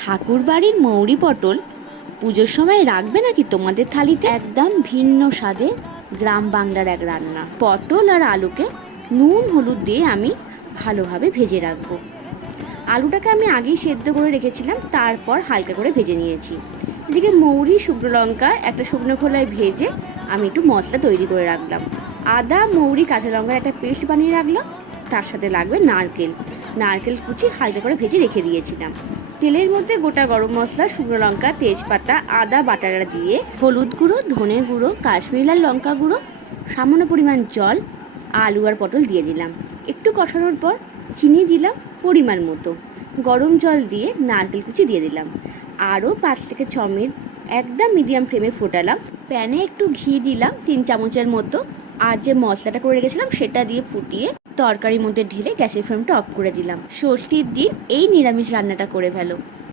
ঠাকুর বাড়ির মৌরি পটল পুজোর সময় রাখবে নাকি তোমাদের থালিতে? একদম ভিন্ন স্বাদের গ্রাম বাংলার এক রান্না। পটল আর আলুকে নুন হলুদ দিয়ে আমি ভালোভাবে ভেজে রাখবো। আলুটাকে আমি আগেই সেদ্ধ করে রেখেছিলাম, তারপর হালকা করে ভেজে নিয়েছি। এদিকে মৌরি, শুকনো লঙ্কা একটা শুকনো খোলায় ভেজে আমি একটু মশলা তৈরি করে রাখলাম। আদা, মৌরি, কাঁচা লঙ্কার একটা পেস্ট বানিয়ে রাখলাম। তার সাথে লাগবে নারকেল কুচি হালকা করে ভেজে রেখে দিয়েছিলাম। তেলের মধ্যে গোটা গরম মশলা, শুকনো লঙ্কা, তেজপাতা, আদা বাটাটা দিয়ে হলুদ গুঁড়ো, ধনে গুঁড়ো, কাশ্মীরি লাল লঙ্কা গুঁড়ো, সামান্য পরিমাণ জল, আলু আর পটল দিয়ে দিলাম। একটু কষানোর পর চিনি দিলাম পরিমাণ মতো, গরম জল দিয়ে নারকেল কুচি দিয়ে দিলাম। আরও 5 থেকে 6 মিনিট একদম মিডিয়াম ফ্লেমে ফোটালাম। প্যানে একটু ঘি দিলাম 3 চামচের মতো, আর যে মশলাটা করে রেখেছিলাম সেটা দিয়ে ফুটিয়ে তরকারির মধ্যে ঢেলে গ্যাসের ফ্লেমটা অফ করে দিলাম। ষষ্ঠীর দিন এই নিরামিষ রান্নাটা করে ফেলো।